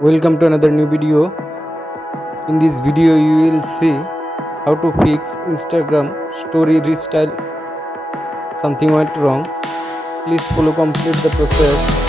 Welcome to another new video. In this video you will see how to fix Instagram story restyle. Something went wrong. Please follow complete the process.